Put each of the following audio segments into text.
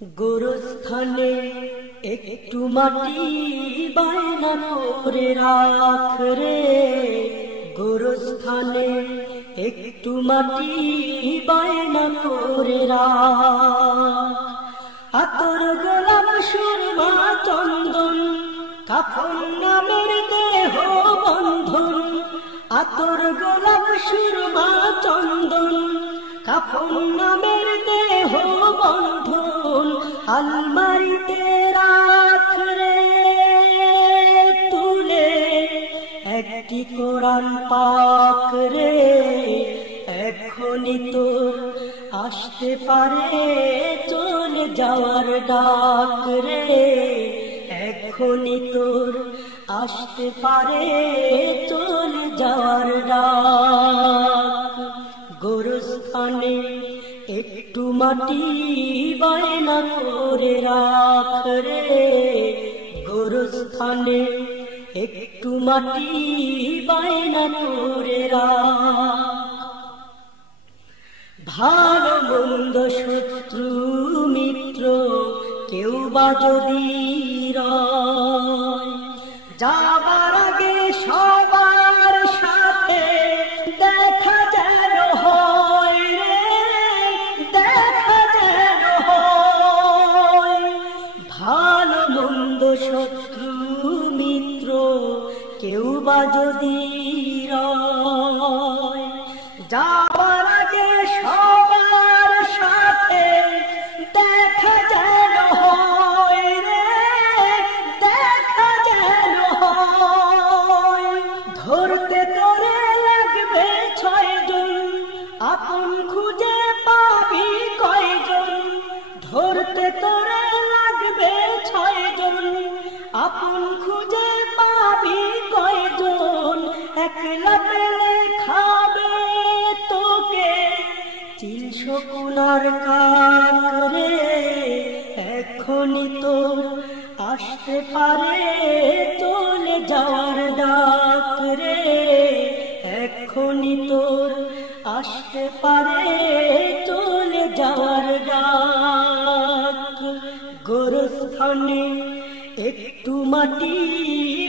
গোরস্থানে একটু মাটি বায়না করে রাখ রে, গোরস্থানে একটু মাটি বায়না করে রাখ। আতর গোলাপ সুরমা চন্দন কাফন নামের দেহ বন্ধন, আতর গোলাপ সুরমা চন্দন কাফন নামের দেহ বন্ধন, আলমারিতে রাখ রে তুলে একটি কোরআন পাক রে। এখনই তোর আসতে পারে চলে যাওয়ার ডাক রে, এখনই তোর আসতে পারে চলে যাওয়ার ডাক। গোরস্থানে একটু মাটি বায়না করে রাখ রে, গোরস্থানে একটু মাটি বায়না করে রাখ। ভালো মন্দ শত্রু মিত্র কেউ বা যদি রয়, যাবার আগে সবার সাথে দেখা যেন হয় রে, দেখা যেন হয়। ভালো মন্দ শত্রু মিত্র কেউ বা যদি রয়, যাবার আগে সবার সাথে দেখা যেন হয় রে, দেখা যেন হয়। ধরতে তোরে লাগবে 6 জন, আপন খুঁজে পাবি কয়জন। ধরতে তোরে লাগবে 6 জন, আপন খুঁজে পাবি কয়জন। একলা পেলে খাবে তোকে চিল শকুনার কাক রে, এখনই তোর আসতে পারে চলে যাওয়ার ডাক রে, এখনই তোর আসতে পারে চলে যাওয়ার ডাক। গোরস্থানে একটু মাটি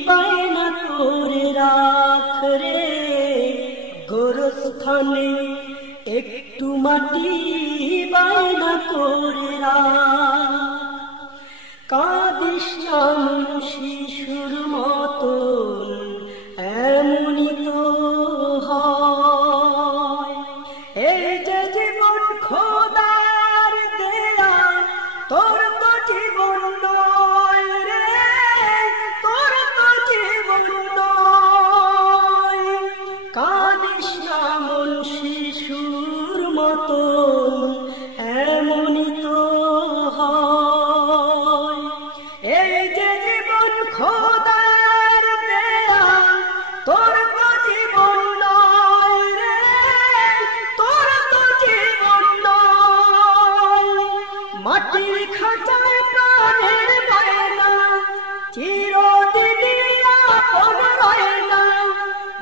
বায়না করে রাখ রে, গোরস্থানে একটু মাটি বায়না করে রাখ। কাঁদিস না শিশুর মতন এমনই তো হয়, এই যে জীবন খোদার দেয়া তোর তো জীবন নয় রে, তোর তো জীবন নয়। কাঁদিস না মন শিশুর মতন এমনই তো হয়, এই যে জীবন খোদার দেয়া তোর তো জীবন নয় রে, তোর তো জীবন নয়। মাটির খাঁচায় প্রাণের বায়না চিরদিনই আপন রয় না,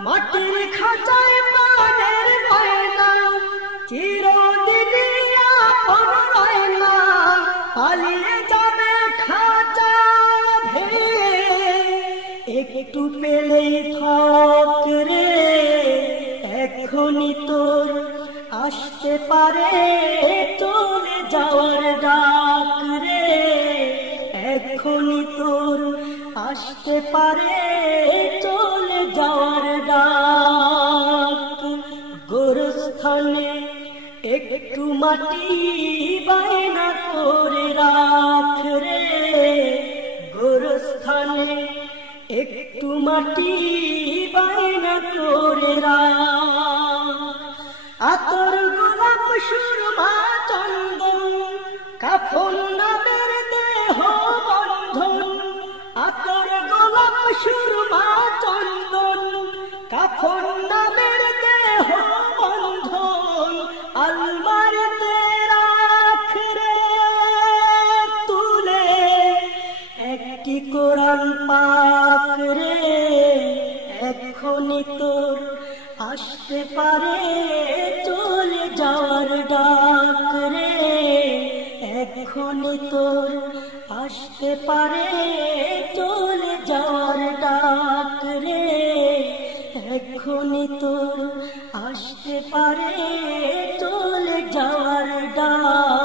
মাটির খাঁচায় প্রাণের বায়না চিরদিনই আপন রয় না। পালিয়ে যাবে খাঁচা ভেঙে একটু পেলেই থাক রে, এখনই তোর আসতে পারে চলে যাওয়ার ডাক রে, এখনই তোর আসতে পারে চলে যাওয়ার ডাক। গোরস্থানে একটু মাটি বায়না করে রাখ রে, গোরস্থানে একটু মাটি বায়না করে রাখ। আতর গোলাপ সুরমা চন্দন কাফন নামের দেহ বন্ধন, আতর গোলাপ সুরমা চন্দন কাফন নামের দেহ বন্ধন, আলমারিতে রাখ রে তুলে একটি কোরআন পাক রে, এখনই তোর আসতে পারে চলে যাওয়ার ডাক রে, এখনই তোর আসতে পারে চলে যাওয়ার ডাক রে, এখনই তোর আসতে পারে চলে যাওয়ার ডাক।